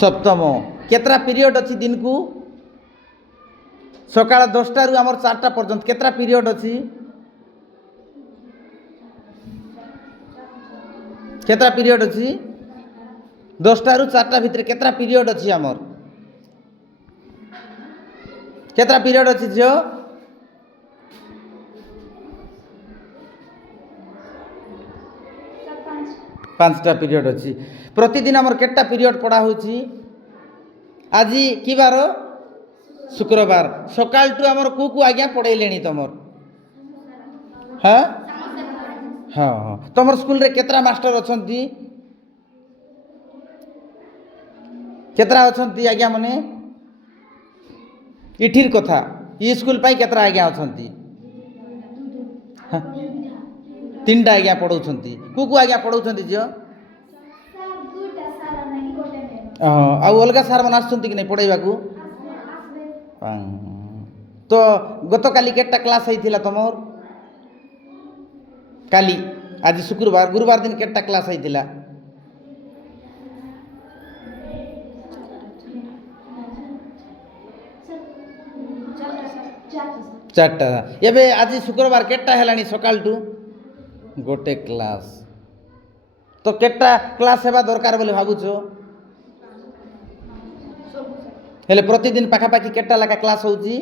सप्तम केतरा पीरियड अच्छी दिन को सकाळ 10टा रु आमर 4टा पर्यंत केतरा पीरियड अच्छी केतरा पीरियड अच्छी 10टा रु 4टा भितर केतरा पीरियड अच्छी आमर केतरा पीरियड अच्छी झियो 5टा पीरियड अच्छी प्रतिदिन आमर केतटा पीरियड पढ़ा होची आज कि बार शुक्रवार सकाल टू आमर को आज्ञा पढ़ेलेनी तमर हाँ हाँ हाँ तमर स्कूल रे केतरा मास्टर अछंती केतरा अछंती आज्ञा मने इठिर कथा ई स्कूल पाई केतरा आज्ञा अछंती 3टा आज्ञा पढ़ौछंती को आज्ञा पढ़ौछंती जियो आउ अलगा सार मन आछंती कि नहीं पढ़ाइबा को तो गत काली केटा क्लास होइथिला तमर काली आज शुक्रवार गुरुवार दिन केटा क्लास होइथिला चारटा एबे आज शुक्रवार केटा हेलानी सकाल टू गोटे क्लास तो केटा क्लास हेबा दरकार बोले भाबुछो हेले प्रतिदिन पाखापाखि केटा लगा क्लास होउची